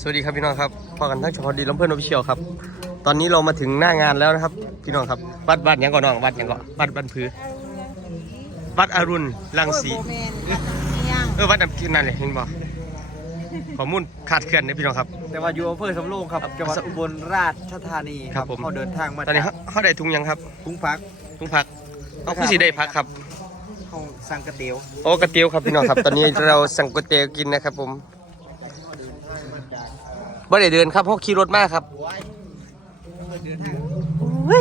สวัสดีครับพี่น้องครับพอกันทั้งชอดีลำเพื่อนออฟฟิเชียลครับ ตอนนี้เรามาถึงหน้างานแล้วนะครับ พี่น้องครับวัดวัดหยังก่อนน้องวัดหยังก่อนวัดบันพือ วัดอรุณรังสีโบแมนเอียงเออวัดน้ำกินนั่นเลยเห็นบ่ข้อมูลขาดเคลื่อนนะพี่น้องครับ แต่ว่าอยู่อำเภอสำโรงครับจังหวัดอุบลราชธานีครับผมเขาเดินทางมาตอนนี้เขาเขาได้ทุงยังครับทุ่งพักทุงพักเอาผู้สีได้พักครับเขาสั่งกระเตียวโอ้กระเตียวครับพี่น้องครับ ตอนนี้เราสั่งก๋วยเตี๋ยวกินนะครับผม บ่ได้เดินครับเพราะขี่รถมากครับ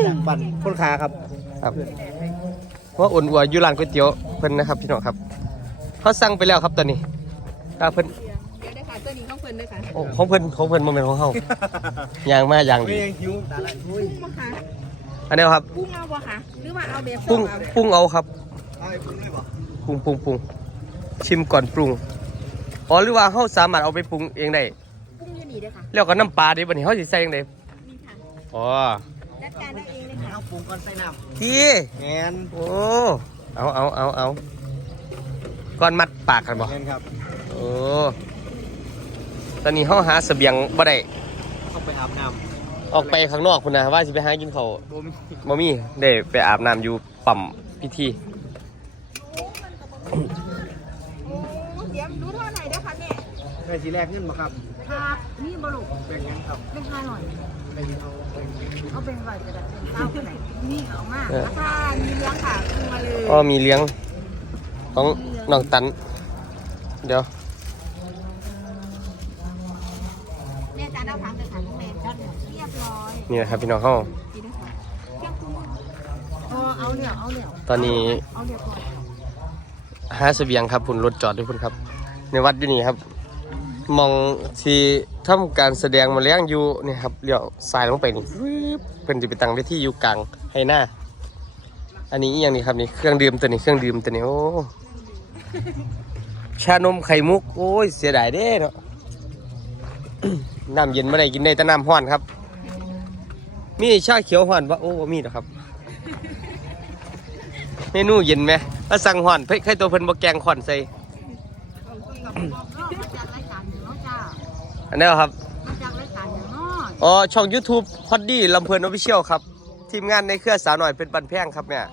จากบันคนขาครับครับว่าอุ่นอัวอยู่ร้านก๋วยเตี๋ยวเพิ่นนะครับพี่น้องครับเขาสั่งไปแล้วครับตอนนี้ตาเพิ่นเดี๋ยวได้ค่ะตัวนี้ของเพิ่นด้วยค่ะโอ้ของเพิ่นของเพิ่นโมเมนต์ของเฮาอย่างมาอย่างไม่ดียังหิวตาละอุ้ยกุ้งบ่คะอันนี้ครับกุ้งเอาบ่คะหรือว่าเอาแบบปรุงเอาปรุงเอาครับเอาไอ้ปรุงเลยบ่ปรุงปรุงปรุงชิมก่อนปรุงอ๋อหรือว่าเฮาสามารถเอาไปปรุงเองได้้งอยู่นี่ด้วยค่ะแล้วก็น้ำปลาดิบัดนี้เฮาสิใส่จังไดนี่ค่ะอ๋อจัดการได้เองเลยค่ะเอาปรุงก่อนใส่น้พี่ำแมนโอ้เอาเอาเอาเอาก่อนมัดปากกันบ่แมนครับโอ้ตอนนี้เฮาหาเสบียงบ่ได้ต้องไปอาบน้ออกไปข้างนอกคุณนะว่าสิไปหากินข้าวำบ่มีบ่มีได้ไปอาบน้ำอยู่ปั๊มพิธีโอ้เดี๋ยวดูเท่าไหร่ด้ค่ะแม่ได้ทีแรกเงินบ่ครับ ครับนี่บลุแบ่งกันครับเป็นห้าหน่อยแบ่งเอาแบ่งเอาเป็นร้อยก็ได้เป็นเก้าก็ได้นี่เอามากราคามีเลี้ยงค่ะขึ้นมาเลยอ๋อมีเลี้ยงของน้องตัน เดี๋ยวแม่จานเอาพังเลยค่ะน้องแม่จัดเรียบร้อยนี่นะครับพี่น้องเฮาดีด้วยค่ะเครื่องปรุงอ๋อเอาเหนียวเอาเหนียวตอนนี้เอาเรียบร้อยหาเสบียงครับคุณรถจอดด้วยคุณครับ ในวัดอยู่นี่ครับ มองที่ทำการแสดงมาเลี้ยงอยู่นี่ครับเลี้ยวสายลงไปนี่เพิ่นจะไปตั้งไว้ที่อยู่กลางให้หน้า อันนี้อย่างนี้ครับนี่เครื่องดื่มตัวนี้เครื่องดื่มตัวนี้โอ้ชานมไข่มุกโอ้ยเสียดายเด้เนาะน้ำเย็นไม่ได้กินได้แต่น้ำห้อนครับ มีชาเขียวห้อนปะโอ้มีหรอกครับ เมนูเย็นไหมถ้าสั่งห้อนเพ่ใครตัวเพิ่นบ่แกงขอนใส่ อันนี้ครับ มาจากรายการอย่างน้อยอ๋อ ช่อง YouTube พอดดี้ลำเพลินออฟฟิเชียลครับ ทีมงานในเครือสาวหน่อยเป็นบันแพงครับเนี่ย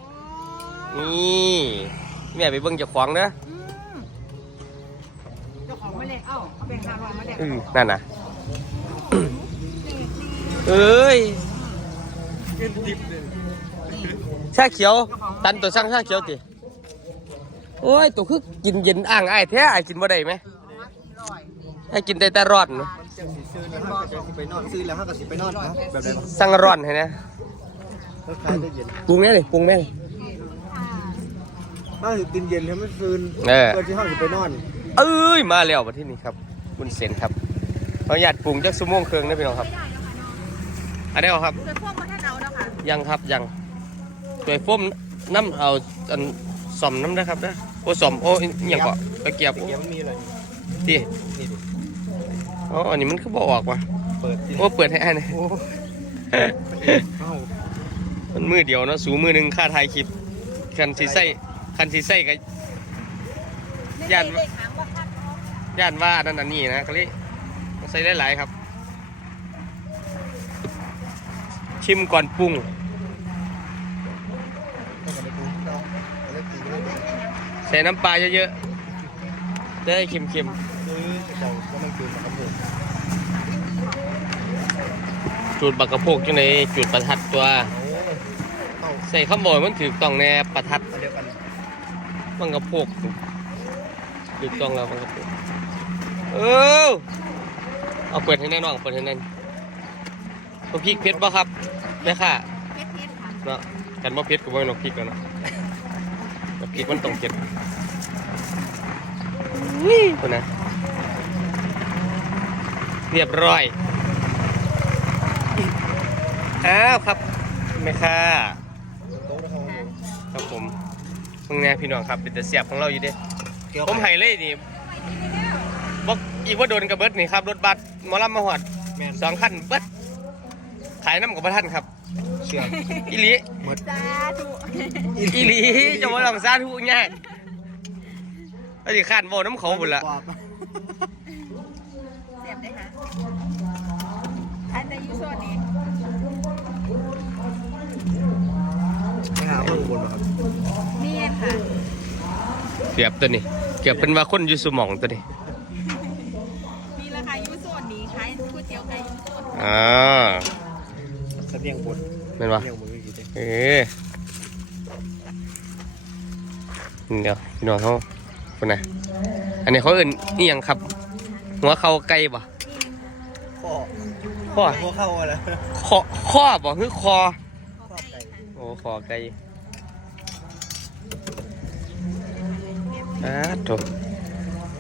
นี่แม่ไปเบิ่งเจ้าของเด้ออืมเจ้าของมาเลยเอ้าเอาเป็นห้าร้อยมาเลยอือนั่นน่ะ เอ้ยเงินดิบเลยชาเขียว ตันตัวสั่งชาเขียวติโอ้ย ตัวคือกินเย็นอ่างอ้ายแท้อ้ายกินบ่ได้ไหมให้กินได้แต่ร้อน นะมันจังสิซื้อแล้วเขาก็จะสิไปนอนซื้อแล้วเขาก็สิไปนอนนะแบบไหนบ่สั่งร้อนให้นะรถขายได้เย็นปรุงแม่เลยปรุงแม่เลยถ้าสิกินเย็นให้มันฟืนเออเพื่อที่เขาสิไปนอนเอ้ยมาแล้วมาที่นี่ครับบุญเซนครับขออนุญาตปรุงจักชั่วโมงครึ่งนะพี่น้องครับอันนี้เอาครับ โดยพวกมันถ้าเอาเนาะค่ะยังครับยังตัวยฟ้มน้ำเอาอันสอมน้ำนะครับนะโอ้สอมโอ้อิหยังก็ตะเกียบเกียร์มันมีอะไรตีนี่ดิ อ๋ออันนี้มันคือบ่ออกว่ะเปิดสิโอ้เปิดให้อันนี้ โอ้ เอ้ามันมือเดียวเนาะสูมือหนึ่งค่าถ่ายคลิป คันสีใส่คันสีใส่ก็ย่านเลขหางว่าคาดเนาะย่านว่าอันนั่นอันนี้นะก็เลยต้องใส่หลายๆครับ ชิมก่อนปรุงใส่น้ำปลาเยอะๆจะได้เค็มซื้อเจ้าก็มันคือมันกระปุกๆจูดบักกระโพกจังไดจูดประทัดตัวโอ้เอาใส่ข้าวบอยมันถือต้องแน่ประทัดอันเดียวกันบังกระโพกถือต้องแล้วบังกระโพกเออเอาเปิดให้แน่นอนเปิดให้แน่นตัวพริกเผ็ดป่ะครับแม่ค่ะเพชรเพชรค่ะเนาะกันว่าเผ็ดก็บ่แม่นว่าพริกแล้วเนาะแต่พริกมันต้องเผ็ดนี่คนนะ เรียบร้อยอ้าวครับแม่ค่ะโต๊ะนะครับครับผมมึงแน่พี่น้องครับเป็นแต่เสียบของเราอยู่เด้เกี่ยวผมให้เลยนี่บอกอีกว่าโดนกระเบิดนี่ครับรถบัสหมอลำมาหอดแมนสองคันเบิดขายน้ำกับพระท่านครับเชื่ออีหลีสาธุอีหลีจะมาลองซาทุกอย่างแล้วสิข้านโบน้ำเขาบุญละปอบเสียบได้ค่ะ อันในยูโซนนี้ ไปหาข้างบนมาครับมีค่ะเกือบตัวนี้เกือบเป็นว่าคนอยู่สมองตัวนี้มีราคายูโซนนี้ขายก๋วยเตี๋ยวไก่ยูโซนอ่าเสบียงบนเป็นวะเสบียงบนวิธีเด้เออเดี๋ยวพี่น้องเขาคนไหนะอันนี้เขาเอื่นนี่ยังครับหัวเขาไก่บ่ข้อ ข้อข้อเข้าอะไรคอข้อบ่คือคอข้อไก่โอ้คอไก่อ่าโถ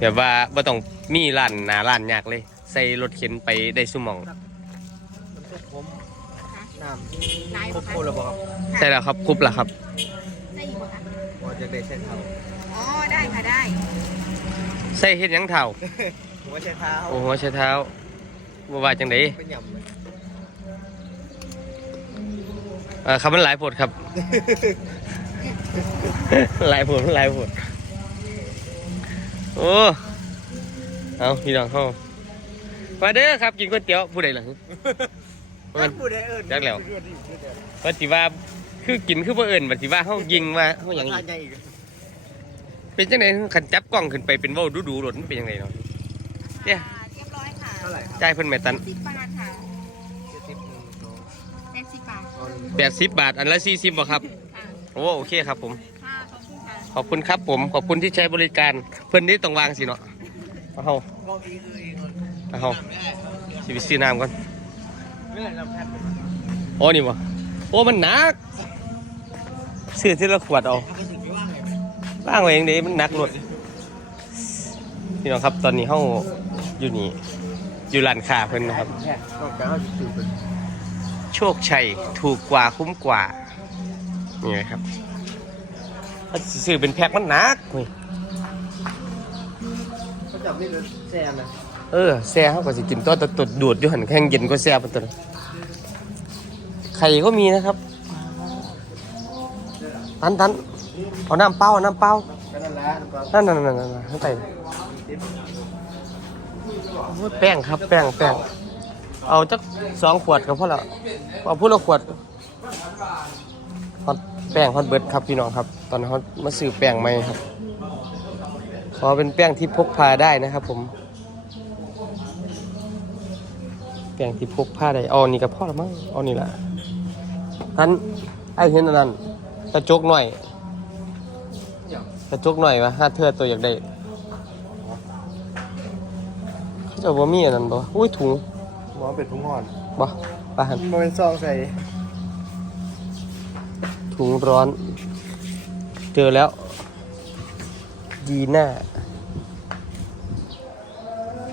แบบว่าบ่ต้องมีร้านหนาร้านยากเลย ใส่รถเข็นไปได้สุหมอง มันก็คมน้นายำบครอบกโคแล้วบอกครับใช่แล้วครับครบแล้วครับ ได้อีกบ่คะว่าจะได้เส้นเท้าอ๋อ ได้ค่ะได้ ใส่เฮ็ดหยังเท่า หัวใช้เท้าโอ้โหใช้เท้า บ่ว่าจังไดเป็นหยำเลยเอ่อคำมันหลายผดครับ หลายผดหลายผดโอ้เอาพี่น้องเข้ามาเด้อครับกินก๋วยเตี๋ยวผู้ใดล่ะมันพูดได้เอิญจักแล้วว่าสิว่าคือกินคือบ่เอิ้นว่าสิว่าเฮายิงว่าเฮาหยังทาอีนกใหญ่อีกเป็นจังได๋คันจับกล้องขึ้นไปเป็นเว้าดูๆโดดมันเป็นจังไดเนาะเนี่ย ท่าไหร่ครับจ่ายเพิ่นแม่ตันสิบบาทค่ะเจ็ดสิบหนึ่งสองแปดสิบบาทเอาหนึ่ง80บาท อันละ40บ่ครับ ค่ะโอ้โอเคครับผม ค่ะขอบคุณค่ะขอบคุณครับผม ขอบคุณที่ใช้บริการ เพิ่นนี่ต้องวางสิเนาะเอาเฮาบอกอีกคืออีกคนเอาเฮาสิไปซื้อน้ำก่อนเรื่องลำแพทย์โอ้นี่บ่โอ้มันหนักซื้อทีละขวดเอา เอาไปถึงไม่ว่างเลยไหมว่างไว้เองเด้มันหนักหลดพี่น้องครับตอนนี้เฮาอยู่นี่ อยู่ร้านค้าเพิ่นนะครับแค่ก็การเขาจะถือเป็นโชคชัยถูกกว่าคุ้มกว่า นี่ไงครับถ้าสิซื้อเป็นแพ็คมันหนักเว้ยเขาจับนี่เลยแซมนะเออแซ่เขาก็สิกินตัวตดดูดอยู่หันแข้งเย็นก็แซ่บตัวนั้นไข่ก็มีนะครับตันตันเอาน้ำเปล่าเอาน้ำเปล่าก็นั่นแหละก็นั่นนั่นนั่นนั่นนั่นข้างใต้ โอ้ยแป้งครับ แป้งแป้งเอาจักสองขวดก็พอล้วเอาพูดละขวดฮอตแป้งฮอตเบิร์ดครับพี่น้องครับ ตอนนี้มาซื้อแป้งใหม่ครับ ขอเป็นแป้งที่พกพาได้นะครับ ผม แป้งที่พกพาได้เอานี่กับพ่อละมั้งเอานี่ละท่านไอเห็นอันนั้นกระจกหน่อยกระจกหน่อยวะห้าเทือตัวอยากได้ เขาจะบ่มีอันนั้นบ่อุ้ยถุงหมอเป็ดทุ่งห่อนบ่ปาหันมันเป็นซองใส่ถุงร้อน เจอแล้วดีหน้า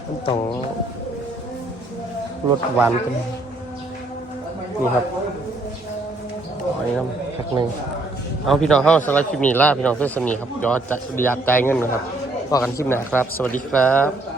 มันต้องรสหวานกันนี่ครับอันนี้น้ำแพ็คหนึ่งเอาพี่น้องเข้าสำหรับคลิปนี้ล่าพี่น้องเพื่อนสมีครับเดี๋ยวจะอยากจ่ายเงินนะครับพอกันคลิปหน้าครับ สวัสดีครับ